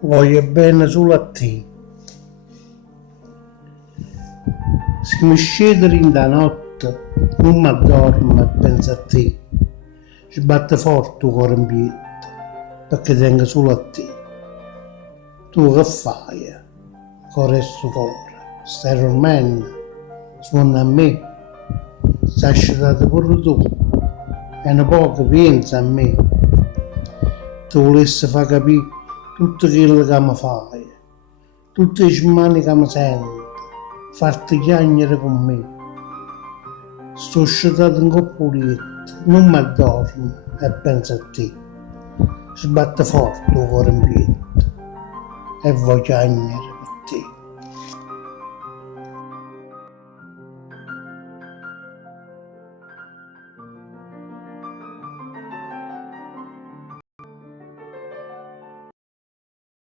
voglio bene solo a te. Se mi scendere in da notte, non mi addormo e penso a te. Sbatte forte il cuore in piedi, perché tengo solo a te. Tu che fai? Con questo cuore? Stai dormendo? Suona a me? Sei asciugato pure tu? E un po' che pensa a me. Ti volessi far capire tutto quello che mi fai, tutte le smanie che mi sento, farti chiagnere con me. Sto asciugato in coppuletto, non mi addormo e penso a te. Sbatte forte il cuore in piedi e voglio chiagnere.